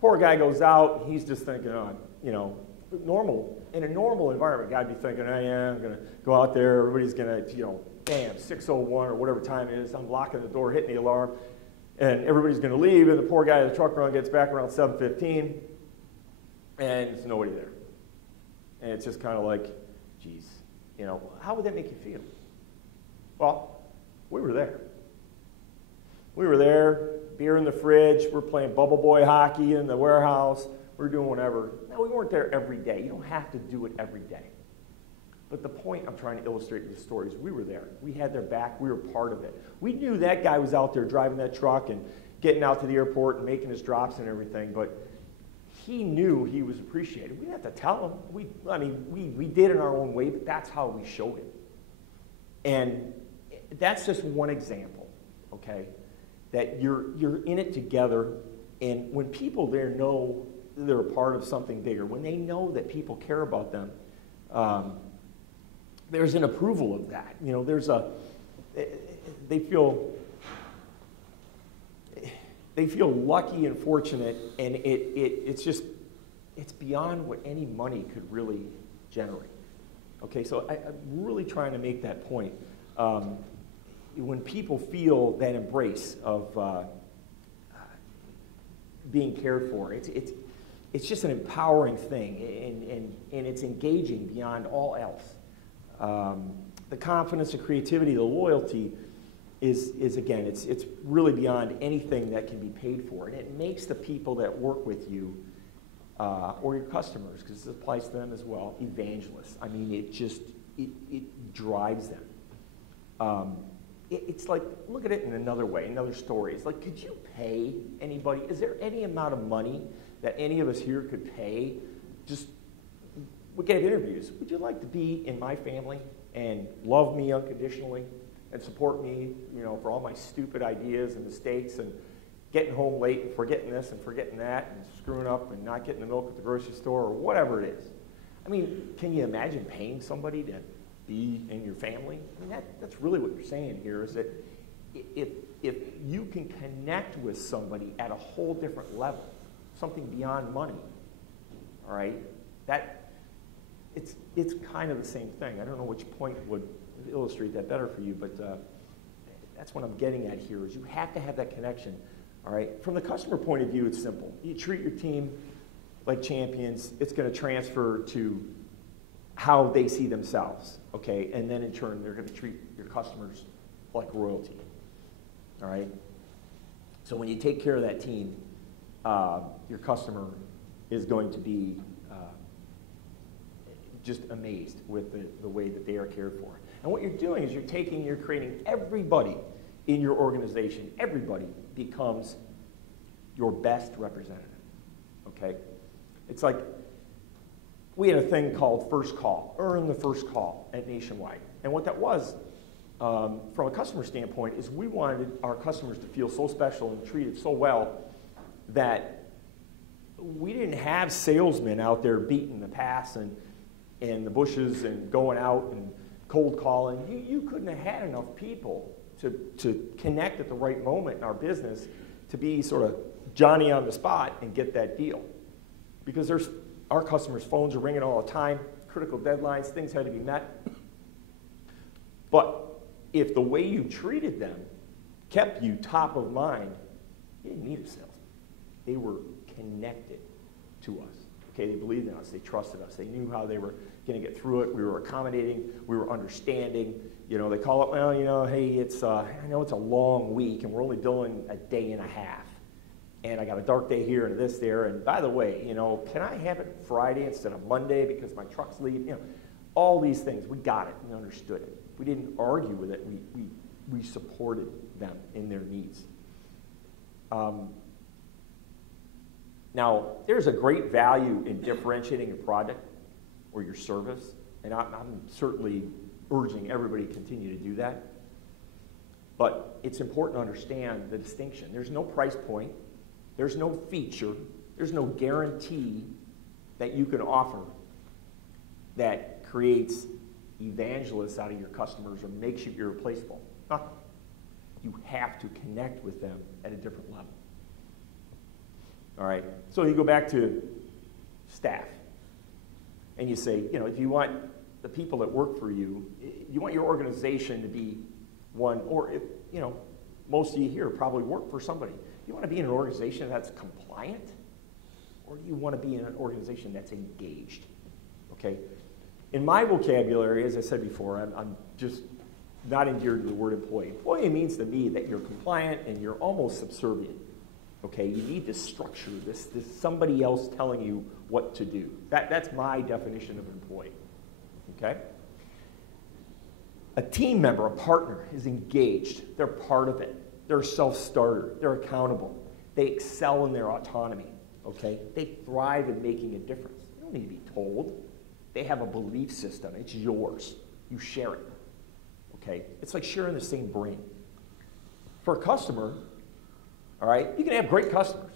poor guy goes out, he's just thinking, oh, you know, in a normal environment, I'd be thinking, oh yeah, I'm gonna go out there, everybody's gonna, bam, 6:01 or whatever time it is, I'm locking the door, hitting the alarm, and everybody's gonna leave, and the poor guy at the truck run gets back around 7:15, and there's nobody there. And it's just kind of like, geez, how would that make you feel? Well, we were there. We were there, beer in the fridge, we're playing bubble boy hockey in the warehouse, we're doing whatever. No, we weren't there every day. You don't have to do it every day. But the point I'm trying to illustrate with the story is we were there. We had their back. We were part of it. We knew that guy was out there driving that truck and getting out to the airport and making his drops and everything, but he knew he was appreciated. We didn't have to tell him. We did in our own way, but that's how we showed it. And that's just one example, okay, that you're in it together, and when people there know they're a part of something bigger, when they know that people care about them, there's an approval of that. They feel lucky and fortunate, and it's beyond what any money could really generate. Okay, so I'm really trying to make that point. When people feel that embrace of being cared for, it's just an empowering thing, and it's engaging beyond all else. The confidence, the creativity, the loyalty is again, it's really beyond anything that can be paid for, and it makes the people that work with you or your customers, because this applies to them as well, evangelists. I mean, it drives them. It's like, look at it in another way, another story. It's like, could you pay anybody? Is there any amount of money that any of us here could pay? We get interviews. Would you like to be in my family and love me unconditionally and support me, for all my stupid ideas and mistakes and getting home late and forgetting this and forgetting that and screwing up and not getting the milk at the grocery store or whatever it is? I mean, can you imagine paying somebody to be in your family? I mean, that's really what you're saying here, is that if you can connect with somebody at a whole different level, something beyond money, all right, it's kind of the same thing. I don't know which point would illustrate that better for you, but that's what I'm getting at here, is you have to have that connection, all right? From the customer point of view, it's simple. You treat your team like champions, it's going to transfer to how they see themselves, okay? And then in turn, they're going to treat your customers like royalty, all right? So when you take care of that team, your customer is going to be just amazed with the way that they are cared for. And what you're doing is you're creating everybody in your organization, everybody becomes your best representative, okay? It's like, we had a thing called First Call, earn the first call at Nationwide. And what that was, from a customer standpoint, is we wanted our customers to feel so special and treated so well that we didn't have salesmen out there beating the paths and the bushes and going out and cold calling. You couldn't have had enough people to connect at the right moment in our business to be sort of Johnny on the spot and get that deal. Because our customers' phones are ringing all the time, critical deadlines, things had to be met. But if the way you treated them kept you top of mind, you didn't need a salesman. They were connected to us. Okay, they believed in us, they trusted us, they knew how they were going to get through it. We were accommodating, we were understanding. They call it, well, hey, I know it's a long week and we're only billing a day and a half. And I got a dark day here and this there. And by the way, can I have it Friday instead of Monday because my truck's leaving? All these things, we got it, we understood it. We didn't argue with it, we supported them in their needs. Now, there's a great value in differentiating your product or your service, and I'm certainly urging everybody to continue to do that. But it's important to understand the distinction. There's no price point, there's no feature, there's no guarantee that you can offer that creates evangelists out of your customers or makes you irreplaceable. Nothing. You have to connect with them at a different level. All right, so you go back to staff. and you say, you know, if you want the people that work for you, you want your organization to be one, or if, you know, most of you here probably work for somebody. You want to be in an organization that's compliant, or do you want to be in an organization that's engaged? Okay? In my vocabulary, as I said before, I'm just not endeared to the word employee. Employee means to me that you're compliant and you're almost subservient. Okay? You need this structure, this somebody else telling you what to do. That's my definition of an employee. Okay? A team member, a partner, is engaged. They're part of it. They're a self-starter. They're accountable. They excel in their autonomy. Okay? They thrive in making a difference. They don't need to be told. They have a belief system. It's yours. You share it. Okay? It's like sharing the same brain. For a customer, all right, you can have great customers.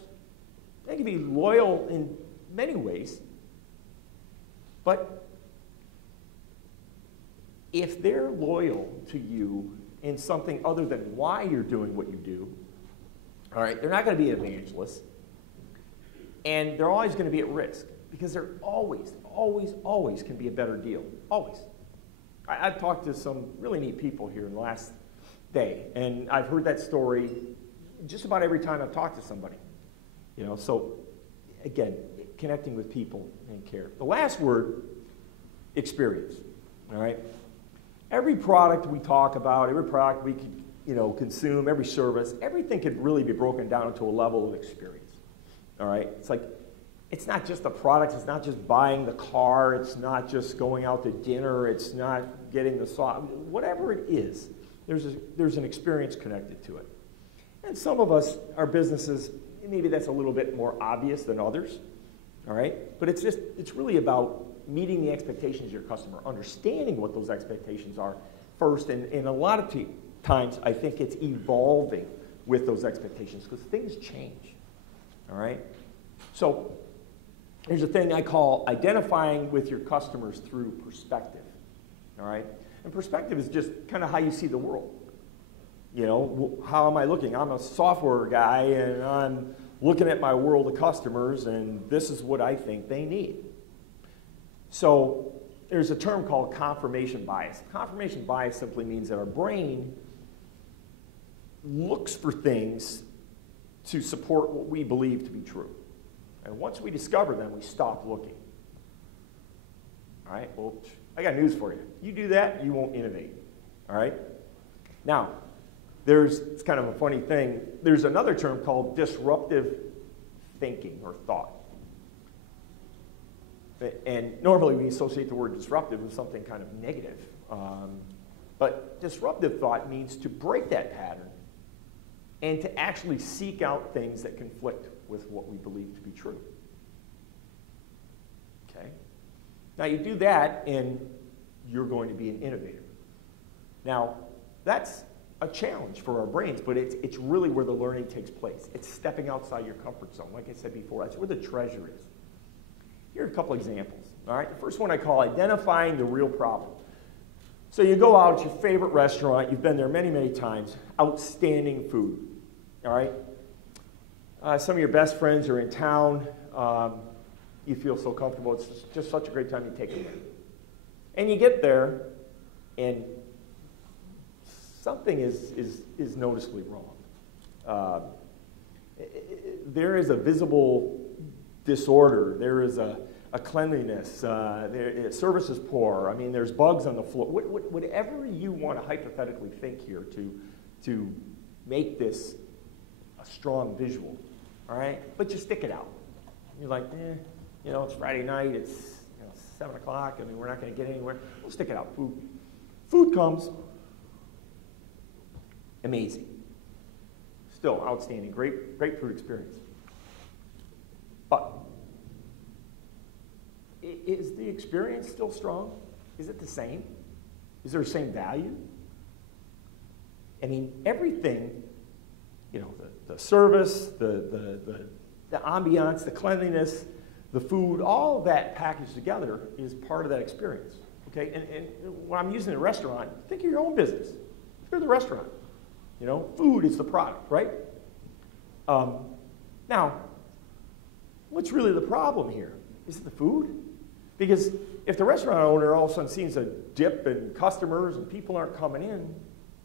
They can be loyal in many ways, but if they're loyal to you in something other than why you're doing what you do, all right, they're not going to be an evangelist, and they're always going to be at risk because there always can be a better deal. Always. I've talked to some really neat people here in the last day, and I've heard that story just about every time I've talked to somebody. You know, so again, connecting with people and care. The last word, experience. All right. Every product we talk about, every product we can, you know, consume, every service, everything could really be broken down into a level of experience. All right. It's like, it's not just the product. It's not just buying the car. It's not just going out to dinner. It's not getting the sauce. Whatever it is, there's an experience connected to it. And some of us, our businesses, maybe that's a little bit more obvious than others. All right. But it's really about meeting the expectations of your customer, understanding what those expectations are first, and a lot of times I think it's evolving with those expectations because things change, all right? So there's a thing I call identifying with your customers through perspective, all right? And perspective is just kind of how you see the world. You know, how am I looking? I'm a software guy, and I'm looking at my world of customers, and this is what I think they need. So there's a term called confirmation bias. Confirmation bias simply means that our brain looks for things to support what we believe to be true. And once we discover them, we stop looking. All right, well, I got news for you. You do that, you won't innovate. All right? Now, it's kind of a funny thing. There's another term called disruptive thinking or thought. And normally we associate the word disruptive with something kind of negative. But disruptive thought means to break that pattern and to actually seek out things that conflict with what we believe to be true. Okay? Now you do that and you're going to be an innovator. Now, that's a challenge for our brains, but it's really where the learning takes place. It's stepping outside your comfort zone. Like I said before, that's where the treasure is. Here are a couple examples. All right, the first one I call identifying the real problem. So you go out, it's your favorite restaurant, you've been there many, many times, outstanding food. All right? Some of your best friends are in town, you feel so comfortable, it's just such a great time, you take them in. And you get there, and something is noticeably wrong. There is a visible disorder. There is a cleanliness. Service is poor. I mean, there's bugs on the floor. Whatever you want to hypothetically think here to make this a strong visual, all right? But you stick it out. You're like, you know, it's Friday night. It's 7 o'clock. I mean, we're not going to get anywhere. We'll stick it out. Food comes. Amazing. Still outstanding. Great food experience. But is the experience still strong? Is it the same? Is there the same value? I mean, everything, you know, the service, the ambiance, the cleanliness, the food, all of that packaged together is part of that experience. Okay, and when I'm using a restaurant, think of your own business. You're the restaurant. You know, food is the product, right? Now, what's really the problem here? Is it the food? Because if the restaurant owner all of a sudden sees a dip in customers and people aren't coming in,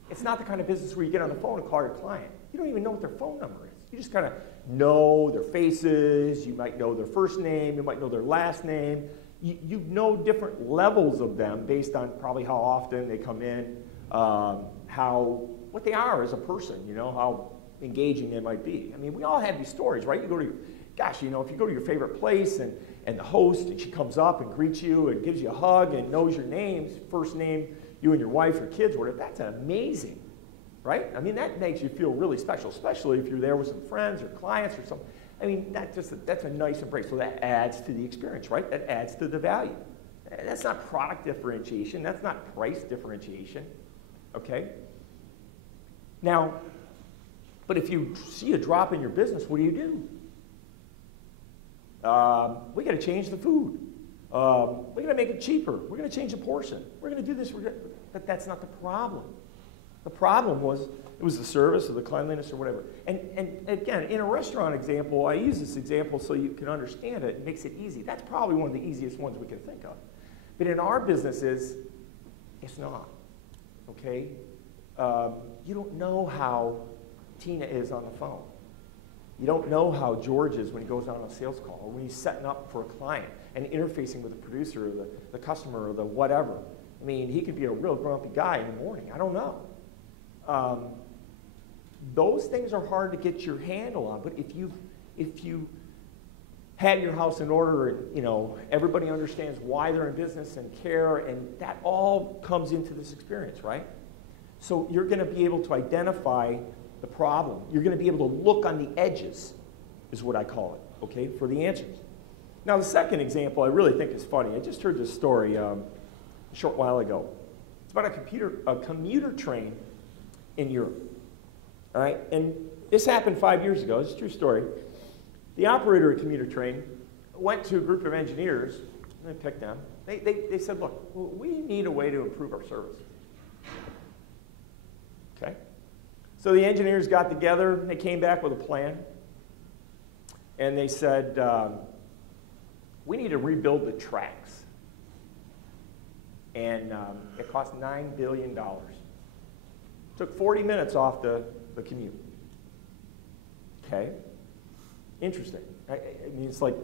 it's not the kind of business where you get on the phone and call your client. You don't even know what their phone number is. You just kind of know their faces, you might know their first name, you might know their last name. You know different levels of them based on probably how often they come in, what they are as a person, you know, how engaging they might be. I mean, we all have these stories, right? You go to, gosh, you know, if you go to your favorite place and the host, and she comes up and greets you and gives you a hug and knows your names, first name, you and your wife or kids, whatever, that's amazing, right? I mean, that makes you feel really special, especially if you're there with some friends or clients or something. I mean, that's a nice embrace. So that adds to the experience, right? That adds to the value. That's not product differentiation. That's not price differentiation, okay? Now, but if you see a drop in your business, what do? We got to change the food. We're going to make it cheaper. We're going to change the portion. We're going to do this. But that's not the problem. The problem was it was the service or the cleanliness or whatever. And again, in a restaurant example, I use this example so you can understand it. It makes it easy. That's probably one of the easiest ones we can think of. But in our businesses, it's not. Okay? You don't know how Tina is on the phone. You don't know how George is when he goes out on a sales call or when he's setting up for a client and interfacing with the producer or the customer or the whatever. I mean, he could be a real grumpy guy in the morning. I don't know. Those things are hard to get your handle on, but if you have your house in order and, you know, everybody understands why they're in business and care, and that all comes into this experience, right? So you're going to be able to identify the problem. You're going to be able to look on the edges, is what I call it, okay, for the answers. Now, the second example I really think is funny. I just heard this story a short while ago. It's about a commuter train in Europe, all right? And this happened 5 years ago. It's a true story. The operator of a commuter train went to a group of engineers, and they picked them. They said, look, we need a way to improve our service. Okay? So the engineers got together, and they came back with a plan. And they said, we need to rebuild the tracks. And it cost $9 billion. Took 40 minutes off the commute. Okay? Interesting. I mean, it's like,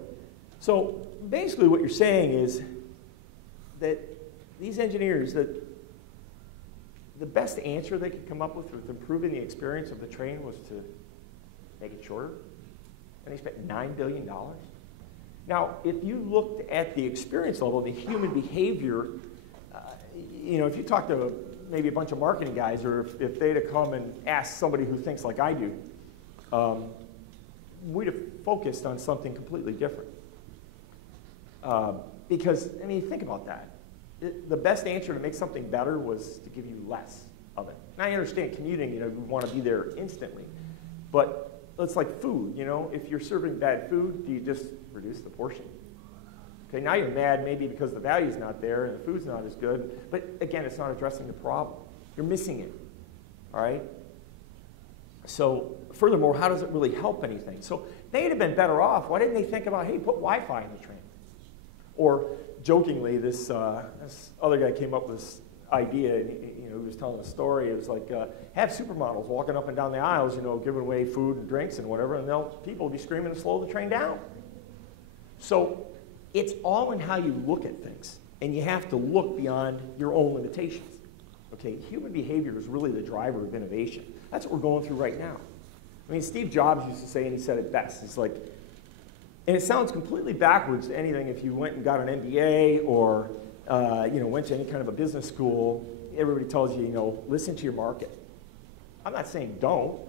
so basically what you're saying is that these engineers, that the best answer they could come up with improving the experience of the train was to make it shorter. And they spent $9 billion. Now, if you looked at the experience level, the human behavior, you know, if you talk to maybe a bunch of marketing guys, or if they'd have come and asked somebody who thinks like I do, we'd have focused on something completely different. Because, I mean, think about that. The best answer to make something better was to give you less of it. Now, I understand commuting, you know, we want to be there instantly. But it's like food, you know. If you're serving bad food, do you just reduce the portion? Okay, now you're mad maybe because the value's not there and the food's not as good. But again, it's not addressing the problem. You're missing it, all right? So furthermore, how does it really help anything? So they'd have been better off. Why didn't they think about, hey, put Wi-Fi in the train? Or jokingly, this other guy came up with this idea, and he was telling a story. It was like, have supermodels walking up and down the aisles, you know, giving away food and drinks and whatever, and people will be screaming to slow the train down. So it's all in how you look at things, and you have to look beyond your own limitations. Okay, human behavior is really the driver of innovation. That's what we're going through right now. I mean, Steve Jobs used to say, and he said it best, it's like, and it sounds completely backwards to anything if you went and got an MBA or went to any kind of a business school. Everybody tells you, you know, listen to your market. I'm not saying don't,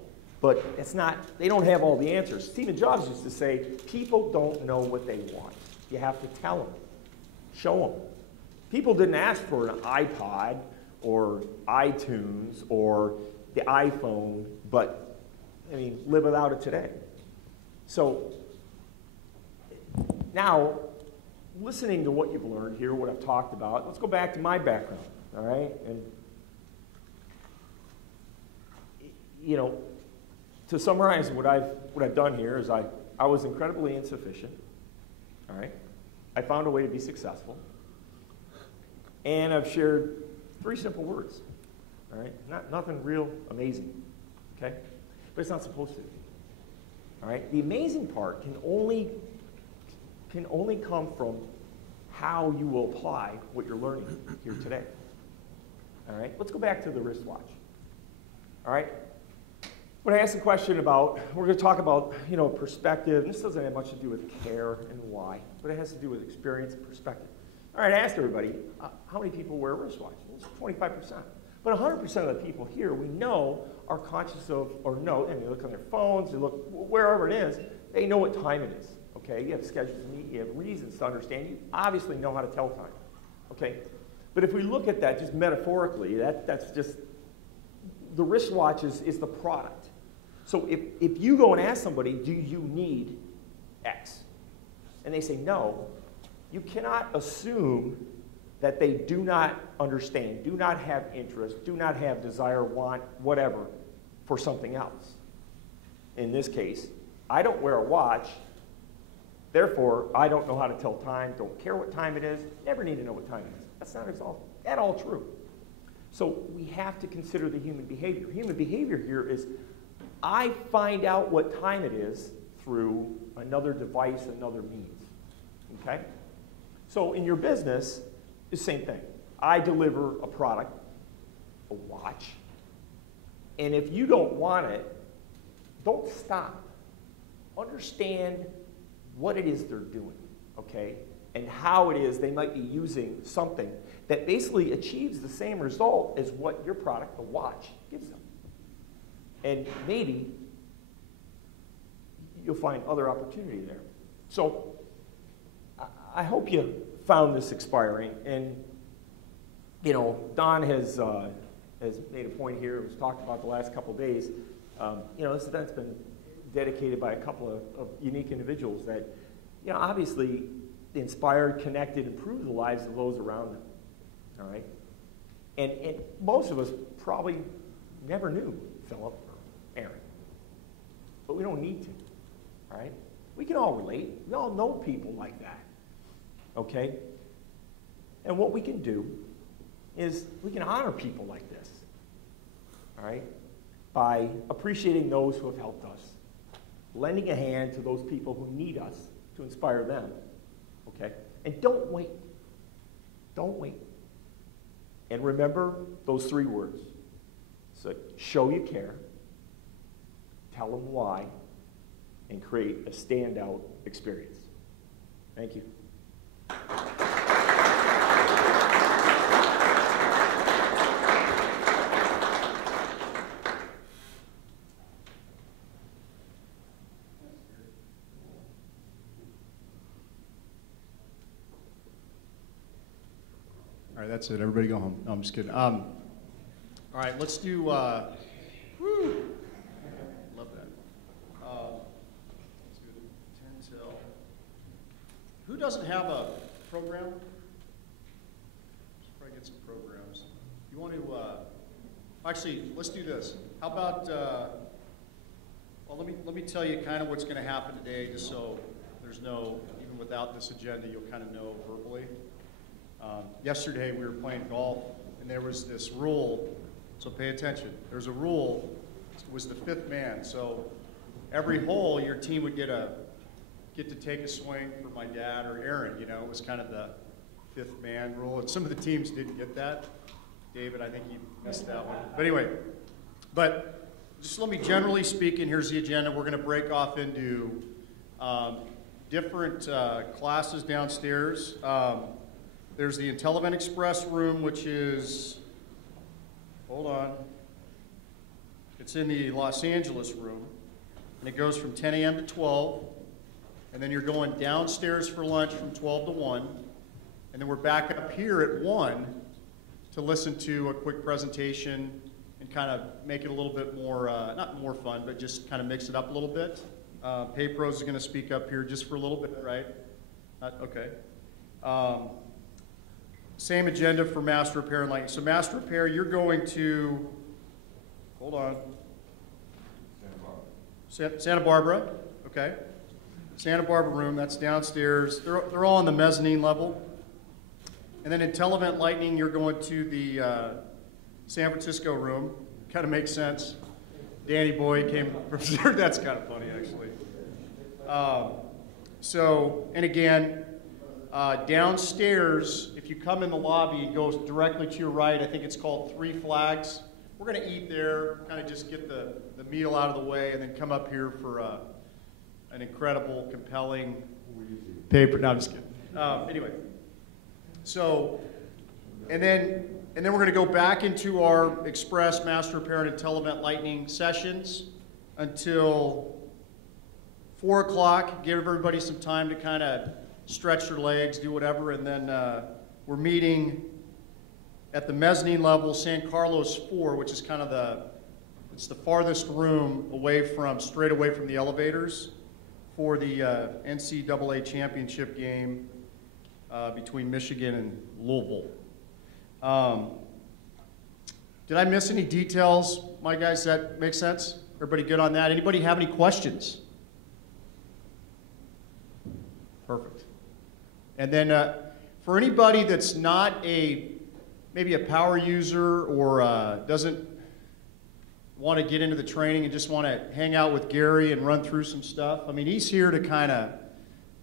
but it's not, they don't have all the answers. Steve Jobs used to say, people don't know what they want. You have to tell them, show them. People didn't ask for an iPod or iTunes or the iPhone, but, I mean, live without it today. So now, listening to what you've learned here, what I've talked about, let's go back to my background, all right? And, you know, to summarize what I've done here is I was incredibly insufficient, all right? I found a way to be successful, and I've shared 3 simple words. All right, nothing real amazing, okay? But it's not supposed to. All right, the amazing part can only come from how you will apply what you're learning here today. All right, let's go back to the wristwatch. All right, when I asked the question about, we're going to talk about, perspective. And this doesn't have much to do with care and why, but it has to do with experience and perspective. All right, I asked everybody, how many people wear wristwatches? Well, it's 25%. But 100% of the people here we know are conscious of, or know, and they look on their phones, they look wherever it is, they know what time it is. Okay, you have schedules to meet, you have reasons to understand, you obviously know how to tell time. Okay, but if we look at that just metaphorically, that's just, the wristwatch is the product. So if you go and ask somebody, do you need X? And they say no, you cannot assume that they do not understand, do not have interest, do not have desire, want, whatever, for something else. In this case, I don't wear a watch, therefore I don't know how to tell time, don't care what time it is, never need to know what time it is. That's not at all true. So we have to consider the human behavior. Human behavior here is, I find out what time it is through another device, another means. Okay? So in your business, the same thing. I deliver a product, a watch, and if you don't want it, don't stop. Understand what it is they're doing, okay? And how it is they might be using something that basically achieves the same result as what your product, the watch, gives them. And maybe you'll find other opportunity there. So I hope you found this inspiring. And Don has made a point here. It was talked about the last couple of days. This event's been dedicated by a couple of unique individuals that, obviously inspired, connected, improved the lives of those around them. All right, and most of us probably never knew Philip or Aaron, but we don't need to. All right, we can all relate. We all know people like that. Okay, and what we can do is we can honor people like this. All right, by appreciating those who have helped us, lending a hand to those people who need us to inspire them. Okay, and don't wait. Don't wait. And remember those 3 words. So show you care, tell them why, and create a standout experience. Thank you. All right, that's it. Everybody go home. No, I'm just kidding. All right, let's do, love that. Let's do 10 till. Who doesn't have a program? Let's probably get some programs. You want to, actually, let's do this. How about, well, let me tell you kind of what's going to happen today, just so there's no, even without this agenda, you'll kind of know verbally. Yesterday we were playing golf, and there was this rule, so pay attention. There's a rule, it was the 5th man. So every hole, your team would get to take a swing for my dad or Aaron. It was kind of the 5th man rule, and some of the teams didn't get that. David, I think you missed that one. But anyway, just let me generally speaking, here's the agenda. We're going to break off into different classes downstairs. There's the IntelliEvent Express room, which is, hold on, it's in the Los Angeles room, and it goes from 10 a.m. to 12, and then you're going downstairs for lunch from 12 to 1, and then we're back up here at 1 to listen to a quick presentation and kind of make it a little bit more, not more fun, but just kind of mix it up a little bit. PayPros is going to speak up here just for a little bit, right? Okay. Same agenda for Master Repair and Lighting. So Master Repair, you're going to, hold on. Santa Barbara, okay. Santa Barbara room, that's downstairs. They're all on the mezzanine level. And then IntelliEvent Lightning, you're going to the San Francisco room. Kind of makes sense. Danny Boy came from, that's kind of funny, actually. And again, downstairs, if you come in the lobby, it goes directly to your right. I think it's called Three Flags. We're going to eat there, kind of just get the meal out of the way, and then come up here for an incredible, compelling paper. No, I'm just kidding. Anyway, so, and then we're going to go back into our Express, Master Repair, and IntelliEvent Lightning sessions until 4 o'clock. Give everybody some time to kind of stretch their legs, do whatever, and then we're meeting at the mezzanine level, San Carlos 4, which is kind of it's the farthest room straight away from the elevators for the NCAA championship game between Michigan and Louisville. Did I miss any details, my guys? Does that make sense? Everybody good on that? Anybody have any questions? Perfect. And then for anybody that's not maybe a power user or doesn't want to get into the training and just want to hang out with Gary and run through some stuff, I mean, he's here to kind of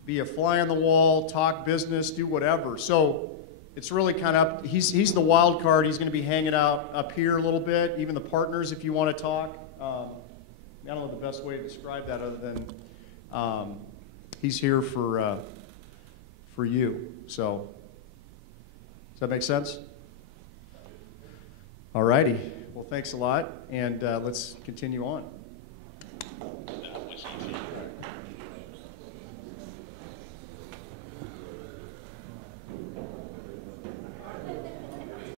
be a fly on the wall, talk business, do whatever. So it's really kind of he's the wild card. He's going to be hanging out up here a little bit, even the partners if you want to talk. I don't know the best way to describe that other than he's here for you. So does that make sense? All righty. Well, thanks a lot, and let's continue on.